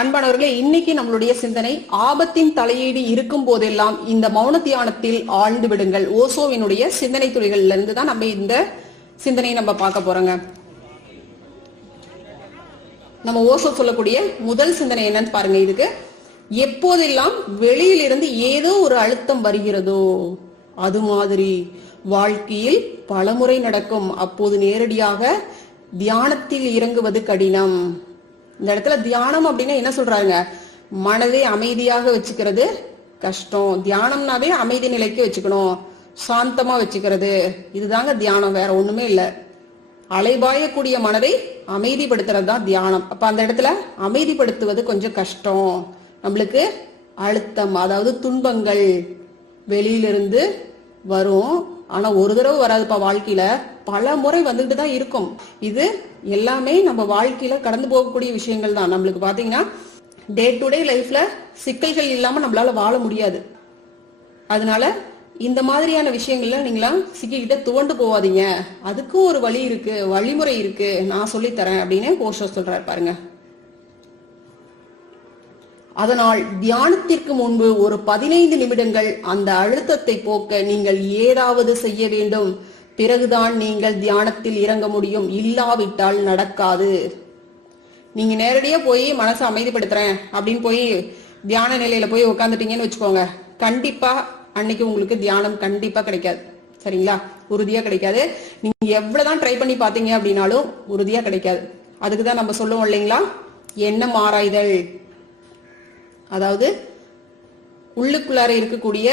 அன்பானவர்களே, இன்னைக்கு நம்மளுடைய சிந்தனை ஆபத்தின் தலையீடு இருக்கும் போதெல்லாம் இந்த மௌன தியானத்தில் ஆழ்ந்து விடுங்கள். ஓசோவினுடைய சிந்தனை துளிகள்ல இருந்து தான் நம்ம இந்த சிந்தனையை நம்ம பார்க்க போறோங்க. நம்ம ஓசோ சொல்லக்கூடிய முதல் சிந்தனை என்னன்னு பாருங்க. இதுக்கு எப்போதெல்லாம் வெளியிலிருந்து ஏதோ ஒரு அழுத்தம் வருகிறதோ அது மாதிரி வாழ்க்கையில் பலமுறை நடக்கும். அப்போது நேரடியாக தியானத்தில் இறங்குவது கடினம். இந்த இடத்துல தியானம் அப்படின்னா என்ன சொல்றாங்க? மனதை அமைதியாக வச்சுக்கிறது கஷ்டம். தியானம்னாவே அமைதி நிலைக்கு வச்சுக்கணும், சாந்தமா வச்சுக்கிறது. இதுதாங்க தியானம், வேற ஒண்ணுமே இல்லை. அலைபாயக்கூடிய மனதை அமைதிப்படுத்துறது தான் தியானம். அப்ப அந்த இடத்துல அமைதிப்படுத்துவது கொஞ்சம் கஷ்டம். நம்மளுக்கு அழுத்தம், அதாவது துன்பங்கள் வெளியிலிருந்து வரும். ஆனா ஒரு தடவை வராதுப்பா, வாழ்க்கையில பல முறை வந்துட்டு தான் இருக்கும். இது எல்லாமே நம்ம வாழ்க்கையில கடந்து போகக்கூடிய விஷயங்கள் தான். நம்மளுக்கு பாத்தீங்கன்னா டே டு டே லைஃப்ல சிக்கல்கள் இல்லாம நம்மளால வாழ முடியாது. அதனால இந்த மாதிரியான விஷயங்கள்ல நீங்களா சிக்கிக்கிட்ட துவண்டு போவாதீங்க. அதுக்கும் ஒரு வழி இருக்கு, வழிமுறை இருக்கு, நான் சொல்லித்தரேன் அப்படின்னு ஓஷோ சொல்றாரு பாருங்க. அதனால் தியானத்திற்கு முன்பு ஒரு 15 நிமிடங்கள் அந்த அழுத்தத்தை போக்க நீங்கள் ஏதாவது செய்ய வேண்டும். பிறகுதான் நீங்கள் தியானத்தில் இறங்க முடியும். இல்லாவிட்டால் நடக்காது. நீங்க நேரடியா போய் மனசை அமைதிப்படுத்துறேன் அப்படின்னு போய் தியான நிலையில போய் உட்காந்துட்டீங்கன்னு வச்சுக்கோங்க, கண்டிப்பா அன்னைக்கு உங்களுக்கு தியானம் கண்டிப்பா கிடைக்காது. சரிங்களா? உறுதியா கிடைக்காது. நீங்க எவ்வளவுதான் ட்ரை பண்ணி பாத்தீங்க அப்படின்னாலும் உறுதியா கிடைக்காது. அதுக்குதான் நம்ம சொல்லுவோம் இல்லைங்களா, எண்ணம் ஆராய்தல். அதாவது உள்ளுக்குள்ளார இருக்கக்கூடிய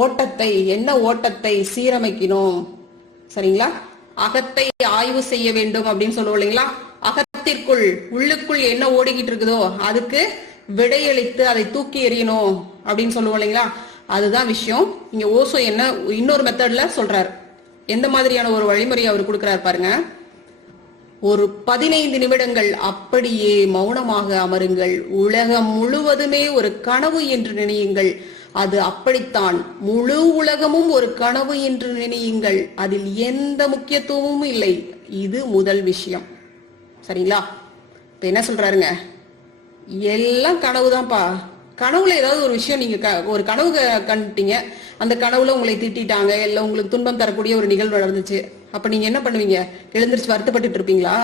ஓட்டத்தை, என்ன ஓட்டத்தை சீரமைக்கணும். சரிங்களா? அகத்தை ஆய்வு செய்ய வேண்டும் அப்படின்னு சொல்லுவோம் இல்லைங்களா. அகத்திற்குள், உள்ளுக்குள் என்ன ஓடிக்கிட்டு இருக்குதோ அதுக்கு விடையளித்து அதை தூக்கி எறியணும் அப்படின்னு சொல்லுவோம் இல்லைங்களா. அதுதான் விஷயம். இங்க ஓசோ என்ன இன்னொரு மெத்தட்ல சொல்றாரு. எந்த மாதிரியான ஒரு வழிமுறையை அவர் கொடுக்கிறார் பாருங்க. ஒரு 15 நிமிடங்கள் அப்படியே மௌனமாக அமருங்கள். உலகம் முழுவதுமே ஒரு கனவு என்று நினையுங்கள். அது அப்படித்தான். முழு உலகமும் ஒரு கனவு என்று நினையுங்கள். அதில் எந்த முக்கியத்துவமும் இல்லை. இது முதல் விஷயம். சரிங்களா? இப்ப என்ன சொல்றாருங்க, எல்லாம் கனவுதான்ப்பா. கனவுல ஏதாவது ஒரு விஷயம், நீங்க ஒரு கனவு கண்டுட்டீங்க, அந்த கனவுல உங்களை திட்டாங்க, இல்ல உங்களுக்கு துன்பம் தரக்கூடிய ஒரு நிகழ்வு நடந்துச்சு. அப்ப நீங்க என்ன பண்ணுவீங்க? எழுந்திரிச்சு வருத்தப்பட்டு இருப்பீங்களா?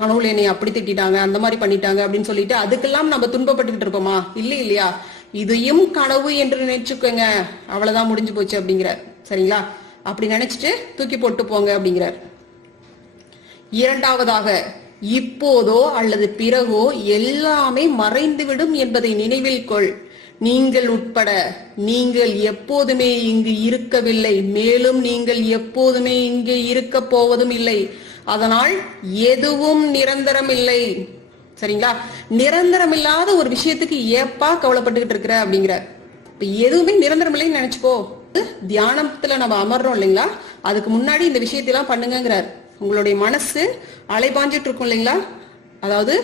கனவுல என்னை அப்படி திட்டாங்க, அந்த மாதிரி பண்ணிட்டாங்க அப்படின்னு சொல்லிட்டு அதுக்கெல்லாம் நம்ம துன்பப்பட்டுக்கிட்டு இருப்போமா? இல்லையா? இதையும் கனவு என்று நினைச்சுக்கோங்க, அவ்வளவுதான், முடிஞ்சு போச்சு அப்படிங்கிறார். சரிங்களா? அப்படி நினைச்சிட்டு தூக்கி போட்டு போங்க அப்படிங்கிறார். இரண்டாவதாக, இப்போதோ அல்லது பிறகோ எல்லாமே மறைந்துவிடும் என்பதை நினைவில் கொள். நீங்கள் உட்பட நீங்கள் எப்போதுமே இங்கு இருக்கவில்லை, மேலும் நீங்கள் எப்போதுமே இங்கே இருக்க போவதும் இல்லை. அதனால் எதுவும் நிரந்தரம் இல்லை. சரிங்களா? நிரந்தரம் இல்லாத ஒரு விஷயத்துக்கு ஏப்பா கவலைப்பட்டுக்கிட்டு இருக்கிற அப்படிங்கிற. இப்ப எதுவுமே நிரந்தரம் இல்லைன்னு நினைச்சுக்கோ. தியானத்துல நம்ம அமர்றோம் இல்லைங்களா, அதுக்கு முன்னாடி இந்த விஷயத்தெல்லாம் பண்ணுங்கிறார். உங்களுடைய மனசு அலைபாஞ்சிட்டு இருக்கும் இல்லைங்களா, அதாவது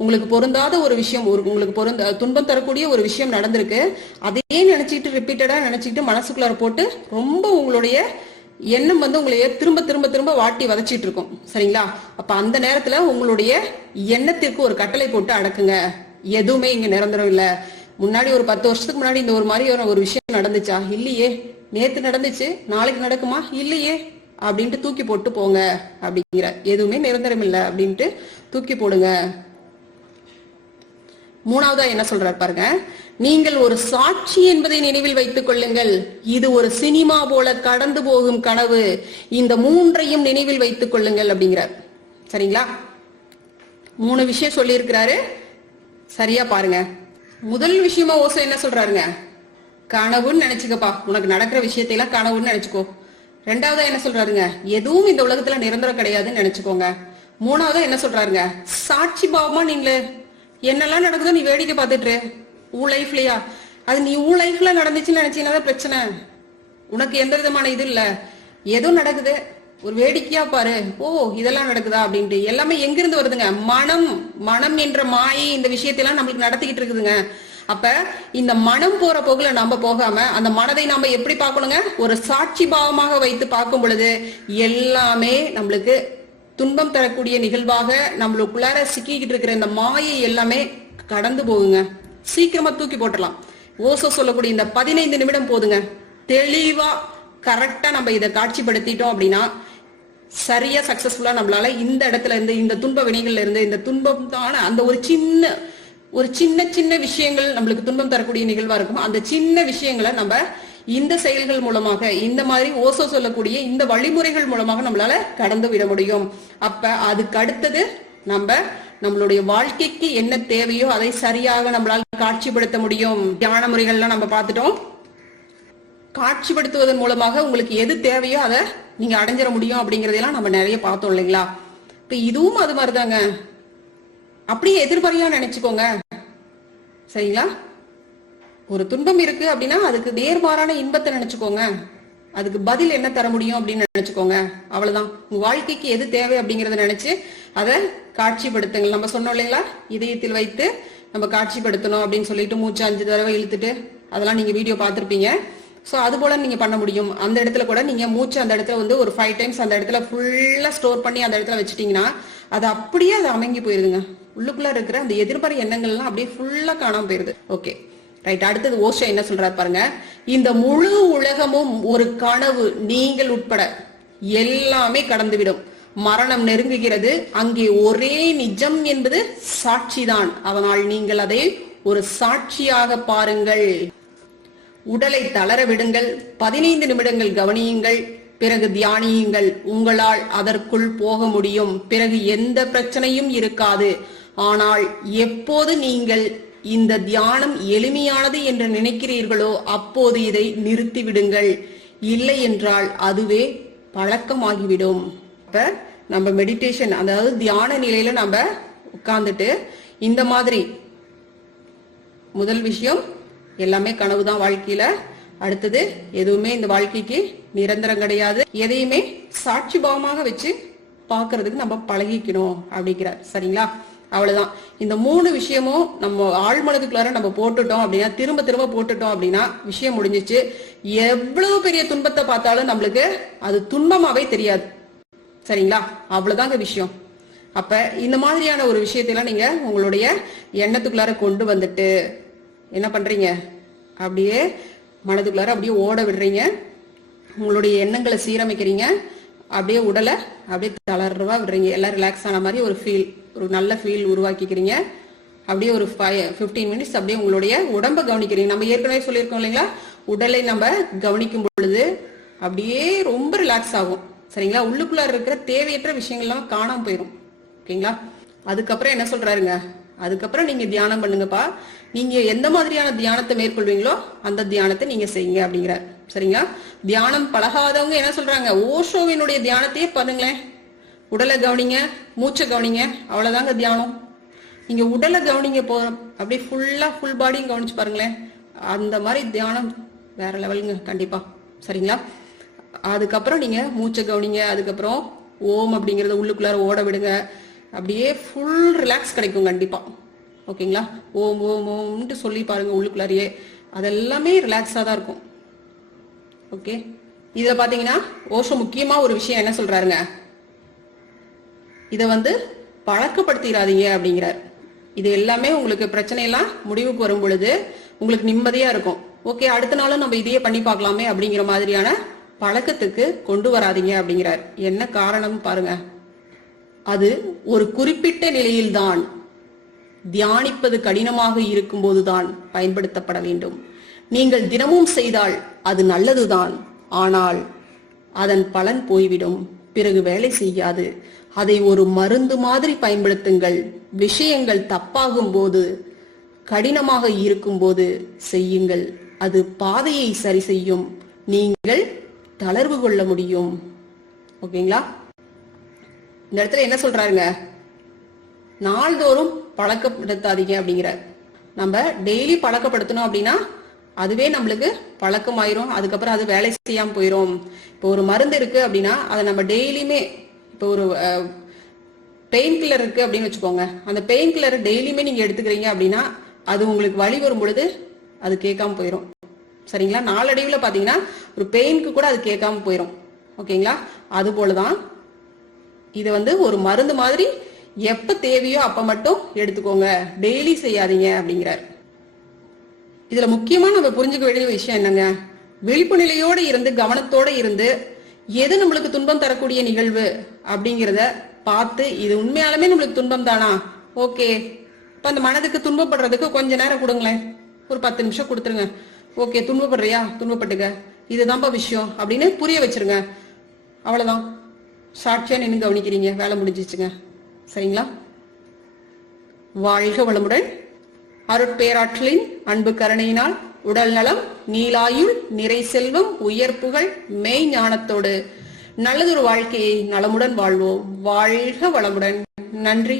உங்களுக்கு பொருந்தாத ஒரு விஷயம், உங்களுக்கு துன்பம் தரக்கூடிய ஒரு விஷயம் நடந்திருக்கு, அதையே நினைச்சுக்கிட்டு ரிப்பீட்டடா நினைச்சுக்கிட்டு மனசுக்குள்ளார போட்டு ரொம்ப உங்களுடைய எண்ணம் உங்களைய திரும்ப திரும்ப திரும்ப வாட்டி வதச்சிட்டு இருக்கும். சரிங்களா? அப்ப அந்த நேரத்துல உங்களுடைய எண்ணத்திற்கு ஒரு கட்டளை போட்டு அடக்குங்க. எதுவுமே இங்க நிரந்தரம் இல்ல. முன்னாடி ஒரு 10 வருஷத்துக்கு முன்னாடி இந்த ஒரு மாதிரி ஒரு விஷயம் நடந்துச்சா? இல்லையே. நேத்து நடந்துச்சு, நாளைக்கு நடக்குமா? இல்லையே. அப்படின்ட்டு தூக்கி போட்டு போங்க அப்படிங்கிற. எதுவுமே நிரந்தரம் இல்லை அப்படின்ட்டு தூக்கி போடுங்க. மூணாவதா என்ன சொல்றாரு பாருங்க. நீங்கள் ஒரு சாட்சி என்பதை நினைவில் வைத்துக் கொள்ளுங்கள். இது ஒரு சினிமா போல கடந்து போகும் கனவு. இந்த மூன்றையும் நினைவில் வைத்துக் கொள்ளுங்கள் அப்படிங்கிறார். சரிங்களா? 3 விஷயம் சொல்லி இருக்கிறாரு. சரியா பாருங்க. முதல் விஷயமா ஓசோ என்ன சொல்றாருங்க, கனவுன்னு நினைச்சுக்கப்பா, உனக்கு நடக்கிற விஷயத்தை எல்லாம் கனவுன்னு நினைச்சுக்கோ. ரெண்டாவதா என்ன சொல்றாருங்க, எதுவும் இந்த உலகத்துல நிரந்தரம் கிடையாதுன்னு நினைச்சுக்கோங்க. மூணாவதா என்ன சொல்றாருங்க, சாட்சி பாவமா நீங்களே என்னெல்லாம் நடக்குதோ நீ வேடிக்கை பார்த்துட்டு உன் லைஃப்லயா, அது நீ உன் லைஃப்ல நடந்துச்சுன்னு நினைச்சீங்கன்னா பிரச்சனை. உனக்கு எந்த விதமான இது இல்ல, ஏதோ நடக்குது, ஒரு வேடிக்கையா பாரு, ஓ இதெல்லாம் நடக்குதா அப்படின்ட்டு. எல்லாமே எங்கிருந்து வருதுங்க? மனம் என்ற மாயை இந்த விஷயத்தெல்லாம் நம்மளுக்கு நடத்திக்கிட்டு இருக்குதுங்க. அப்ப இந்த மனம் போற போகுல நம்ம போகாம அந்த மனதை நாம எப்படி பார்க்கணுங்க, ஒரு சாட்சி பாவமாக வைத்து பார்க்கும் பொழுது எல்லாமே நம்மளுக்கு துன்பம் தரக்கூடிய நிகழ்வாக நம்மளுக்குள்ளார சிக்கிக்கிட்டு இருக்கிற இந்த மாயை எல்லாமே கடந்து போகுங்க. சீக்கிரமா தூக்கி போட்டுடலாம். ஓசோ சொல்லக்கூடிய இந்த 15 நிமிடம் போதுங்க. தெளிவா கரெக்டா நம்ம இதை காட்சிப்படுத்திட்டோம் அப்படின்னா சரியா சக்சஸ்ஃபுல்லா நம்மளால இந்த இடத்துல இருந்து, இந்த துன்ப வினைகள்ல இருந்து, இந்த துன்பம் தான் அந்த ஒரு சின்ன சின்ன விஷயங்கள் நம்மளுக்கு துன்பம் தரக்கூடிய நிகழ்வா இருக்கும். அந்த சின்ன விஷயங்களை நம்ம இந்த செயல்கள் மூலமாக, இந்த மாதிரி ஓசோ சொல்லக்கூடிய இந்த வழிமுறைகள் மூலமாக நம்மளால கடந்து விட முடியும். அப்ப அதுக்கு அடுத்தது நம்மளுடைய வாழ்க்கைக்கு என்ன தேவையோ அதை சரியாக நம்மளால காட்சிப்படுத்த முடியும். தியான முறைகள்லாம் நம்ம பார்த்துட்டோம். காட்சிப்படுத்துவதன் மூலமாக உங்களுக்கு எது தேவையோ அதை நீங்க அடைஞ்சிட முடியும் அப்படிங்கறதெல்லாம் நம்ம நிறைய பார்த்தோம் இல்லைங்களா? இப்ப இதுவும் அது மாதிரிதாங்க. அப்படியே எதிர்மறையா நினைச்சுக்கோங்க. சரிங்களா? ஒரு துன்பம் இருக்கு அப்படின்னா அதுக்கு நேர்மாறான இன்பத்தை நினைச்சுக்கோங்க. அதுக்கு பதில் என்ன தர முடியும் அப்படின்னு நினைச்சுக்கோங்க. அவ்வளவுதான். உங்க வாழ்க்கைக்கு எது தேவை அப்படிங்கறத நினைச்சு அதை காட்சிப்படுத்துங்க. நம்ம சொன்னோம் இல்லைங்களா, இதயத்தில் வைத்து நம்ம காட்சிப்படுத்தணும் அப்படின்னு சொல்லிட்டு மூச்சு 5 தடவை இழுத்துட்டு, அதெல்லாம் நீங்க வீடியோ பார்த்திருப்பீங்க. சோ அது போல நீங்க பண்ண முடியும். அந்த இடத்துல கூட நீங்க மூச்சு அந்த இடத்துல வந்து ஒரு 5 டைம்ஸ் அந்த இடத்துல ஃபுல்லா ஸ்டோர் பண்ணி அந்த இடத்துல வச்சுட்டீங்கன்னா அது அப்படியே அது அமைங்கி போயிருதுங்க. உள்ளுக்குள்ள இருக்கிற அந்த எதிர்மறை எண்ணங்கள்லாம் அப்படியே ஃபுல்லா காணாம போயிருது. Okay right. அடுத்தது ஓஷோ என்ன சொல்றாரு பாருங்க. இந்த முழு உலகமும் ஒரு கனவு, நீங்கள் உட்பட எல்லாமே கடந்துவிடும். மரணம் நெருங்குகிறது. அங்கே ஒரே நிஜம் என்பது சாட்சிதான். அதனால் நீங்கள் அதை ஒரு சாட்சியாக பாருங்கள். உடலை தளர விடுங்கள். 15 நிமிடங்கள் கவனியுங்கள். பிறகு தியானியுங்கள். உங்களால் அதற்குள் போக முடியும். பிறகு எந்த பிரச்சனையும் இருக்காது. ஆனால் எப்போது நீங்கள் இந்த தியானம் எளிமையானது என்று நினைக்கிறீர்களோ அப்போது இதை நிறுத்திவிடுங்கள். இல்லை என்றால் அதுவே பழக்கமாகிவிடும். இப்ப நம்ம மெடிடேஷன், அதாவது தியான நிலையில நம்ம உட்கார்ந்துட்டு இந்த மாதிரி முதல் விஷயம் எல்லாமே கனவுதான் வாழ்க்கையில. அடுத்தது எதுவுமே இந்த வாழ்க்கைக்கு நிரந்தரம் கிடையாது. எதையுமே சாட்சி பாவமாக வச்சு பாக்குறதுக்கு நம்ம பழகிக்கணும் அப்படிங்கிறார். சரிங்களா? அவ்வளவுதான். இந்த 3 விஷயமும் நம்ம ஆழ்மனதுக்குள்ளார நம்ம போட்டுட்டோம் அப்படின்னா, திரும்ப திரும்ப போட்டுட்டோம் அப்படின்னா விஷயம் முடிஞ்சிச்சு. எவ்வளவு பெரிய துன்பத்தை பார்த்தாலும் நம்மளுக்கு அது துன்பமாவே தெரியாது. சரிங்களா? அவ்வளவுதாங்க விஷயம். அப்ப இந்த மாதிரியான ஒரு விஷயத்தெல்லாம் நீங்க உங்களுடைய எண்ணத்துக்குள்ளார கொண்டு வந்துட்டு என்ன பண்றீங்க, அப்படியே மனதுக்குள்ளார அப்படியே ஓட விடுறீங்க. உங்களுடைய எண்ணங்களை சீரமைக்கிறீங்க. அப்படியே உடலை அப்படியே தளர்வா விடுறீங்க. எல்லாம் ரிலாக்ஸ் ஆன மாதிரி ஒரு நல்ல ஃபீல் உருவாக்கிக்கிறீங்க. அப்படியே ஒரு 15 மினிட்ஸ் அப்படியே உங்களுடைய உடம்ப கவனிக்கிறீங்க. நம்ம ஏற்கனவே சொல்லியிருக்கோம் இல்லைங்களா, உடலை நம்ம கவனிக்கும் பொழுது அப்படியே ரொம்ப ரிலாக்ஸ் ஆகும். சரிங்களா? உள்ளுக்குள்ள இருக்கிற தேவையற்ற விஷயங்கள்லாம் காணாம போயிடும். ஓகேங்களா? அதுக்கப்புறம் என்ன சொல்றாருங்க, அதுக்கப்புறம் நீங்க தியானம் பண்ணுங்கப்பா. நீங்க எந்த மாதிரியான தியானத்தை மேற்கொள்வீங்களோ அந்த தியானத்தை நீங்க செய்யுங்க அப்படிங்கிறார். சரிங்களா? தியானம் பழகாதவங்க என்ன சொல்றாங்க, ஓஷோவினுடைய தியானத்தையே பண்ணுங்களேன். உடலை கவனிங்க, மூச்சை கவனிங்க, அவ்வளவுதாங்க தியானம். நீங்க உடலை கவனிங்க போறோம், அப்படியே ஃபுல் பாடியும் கவனிச்சு பாருங்களேன். அந்த மாதிரி தியானம் வேற லெவலுங்க கண்டிப்பா. சரிங்களா? அதுக்கப்புறம் நீங்க மூச்சை கவனிங்க. அதுக்கப்புறம் ஓம் அப்படிங்கறத உள்ளுக்குள்ளார ஓட விடுங்க. அப்படியே ஃபுல் ரிலாக்ஸ் கிடைக்கும் கண்டிப்பா. ஓகேங்களா? ஓம் ஓம் ஓம்ட்டு சொல்லி பாருங்க உள்ளுக்குள்ளாரியே. அதெல்லாமே ரிலாக்ஸா தான் இருக்கும். ஓகே, இதுல பாத்தீங்கன்னா ஓஷோ முக்கியமா ஒரு விஷயம் என்ன சொல்றாருங்க, இதை பழக்கப்படுத்திடாதீங்க அப்படிங்கிறார். இது எல்லாமே உங்களுக்கு பிரச்சனை எல்லாம் முடிவுக்கு வரும் பொழுது உங்களுக்கு நிம்மதியா இருக்கும். ஓகே, அடுத்த நாளும் நம்ம இதையே பண்ணி பார்க்கலாமே அப்படிங்கிற மாதிரியான பழக்கத்துக்கு கொண்டு வராதீங்க அப்படிங்கிறார். என்ன காரணம் பாருங்க, அது ஒரு குறிப்பிட்ட நிலையில்தான், தியானிப்பது கடினமாக இருக்கும் போதுதான் பயன்படுத்தப்பட வேண்டும். நீங்கள் தினமும் செய்தால் அது நல்லதுதான், ஆனால் அதன் பலன் போய்விடும், பிறகு வேலை செய்யாது. அதை ஒரு மருந்து மாதிரி பயன்படுத்துங்கள். விஷயங்கள் தப்பாகும் போது, கடினமாக இருக்கும் போது செய்யுங்கள். அது பாதையை சரி செய்யும். நீங்கள் தளர்வு கொள்ள முடியும். ஓகேங்களா? இந்த இடத்துல என்ன சொல்றாருங்க, நாள்தோறும் பழக்கப்படுத்தாதீங்க அப்படிங்கிறார். நம்ம டெய்லி பழக்கப்படுத்தணும் அப்படின்னா அதுவே நம்மளுக்கு பழக்கமாயிரும். அதுக்கப்புறம் அது வேலை செய்யாம போயிரும். இப்போ ஒரு மருந்து இருக்கு அப்படின்னா அதை நம்ம டெய்லியுமே, இப்போ ஒரு பெயின் கில்லர் இருக்கு அப்படின்னு வச்சுக்கோங்க, அந்த பெயின் கில்லர் டெய்லியுமே நீங்க எடுத்துக்கிறீங்க அப்படின்னா அது உங்களுக்கு வலி வரும் பொழுது அது கேட்காம போயிடும். சரிங்களா? நாளடைவில் பாத்தீங்கன்னா ஒரு பெயினுக்கு கூட அது கேட்காம போயிடும். ஓகேங்களா? அது போலதான் இதை ஒரு மருந்து மாதிரி எப்ப தேவையோ அப்ப மட்டும் எடுத்துக்கோங்க, டெய்லி செய்யாதீங்க அப்படிங்கிறார். இதுல முக்கியமா நம்ம புரிஞ்சுக்க வேண்டிய விஷயம் என்னங்க, விழிப்பு நிலையோட இருந்து கவனத்தோட இருந்து எது நம்மளுக்கு துன்பம் தரக்கூடிய நிகழ்வு அப்படிங்கிறத பார்த்து இது உண்மையாலுமே நம்மளுக்கு துன்பம் தானா, ஓகே இப்ப அந்த மனதுக்கு துன்பப்படுறதுக்கு கொஞ்ச நேரம் கொடுங்களேன், ஒரு 10 நிமிஷம் கொடுத்துருங்க. ஓகே துன்பப்படுறியா, துன்பப்பட்டுக்க, இதுதான்ப்பா விஷயம் அப்படின்னு புரிய வச்சிருங்க. அவ்வளவுதான், சாட்சியா நின்று கவனிக்கிறீங்க, வேலை முடிஞ்சிச்சுங்க. சரிங்களா? வாழ்க வளமுடன். அருட்பேராற்றலின் அன்பு கருணையினால் உடல் நலம், நீலாயுள், நிறை செல்வம், உயர் புகழ், மெய் ஞானத்தோடு நல்லதொரு வாழ்க்கையை நலமுடன் வாழ்வோம். வாழ்க வளமுடன். நன்றி.